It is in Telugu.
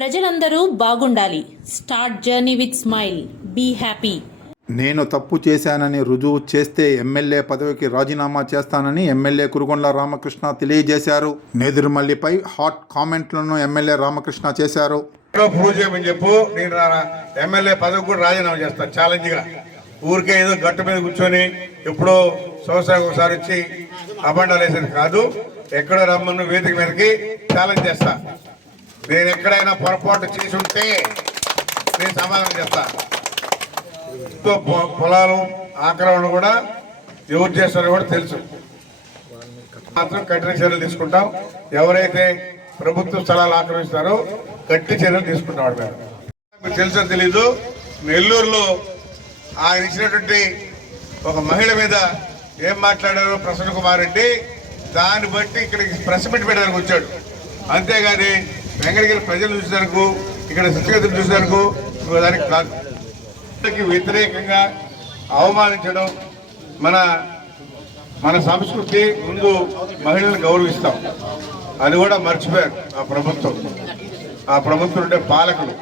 ప్రజలందరూ బాగుండాలి. Start journey with smile. Be happy. నేను తప్పు చేశానని రుజువు చేస్తే ఎమ్మెల్యే పదవికి రాజీనామా చేస్తానని ఎమ్మెల్యే కురుగొండ్ల రామకృష్ణ తెలియజేశారు. నేదురుమల్లిపై హాట్ కామెంట్లను ఎమ్మెల్యే రామకృష్ణ చేశారు. ప్రూవ్ చేయమని చెప్పు. నేను ఎమ్మెల్యే పదవి కూడా రాజీనామా చేస్తాను ఛాలెంజ్గా. ఊరికే ఏదో గట్టు మీద కూర్చొని ఎప్పుడో సంవత్సరానికి ఒకసారి వచ్చి అబండాలు వేసేది కాదు. ఎక్కడ రమ్మను వేదిక మీదకి ఛాలెంజ్ చేస్తా. నేను ఎక్కడైనా పొరపాటు చేసి ఉంటే నేను సమాధానం చెప్తాను తో పొ- పొలాలు ఆక్రమణ కూడా ఎవరు చేస్తారో కూడా తెలుసు. మాత్రం కఠిన చర్యలు తీసుకుంటాం. ఎవరైతే ప్రభుత్వ స్థలాలు ఆక్రమిస్తారో గట్టి చర్యలు తీసుకుంటాం మేము మీకు తెలుసో తెలీదు నెల్లూరులో ఆయన ఇచ్చినటువంటి ఒక మహిళ మీద ఏం మాట్లాడారు ప్రసన్న కుమార్ రెడ్డి దాన్ని బట్టి ఇక్కడికి ప్రెస్ మీట్ పెట్టడానికి వచ్చాడు. అంతేగాని వెంకటగిరి ప్రజలు చూసేందుకు ఇక్కడ స్థితిగతులు చూసేందుకు దానికి కాదు వ్యతిరేకంగా అవమానించడం మన మన సంస్కృతి ముందు మహిళలను గౌరవిస్తాం. అది కూడా మర్చిపోయారు ఆ ప్రభుత్వం. ఆ ప్రభుత్వం ఉండే పాలకులు.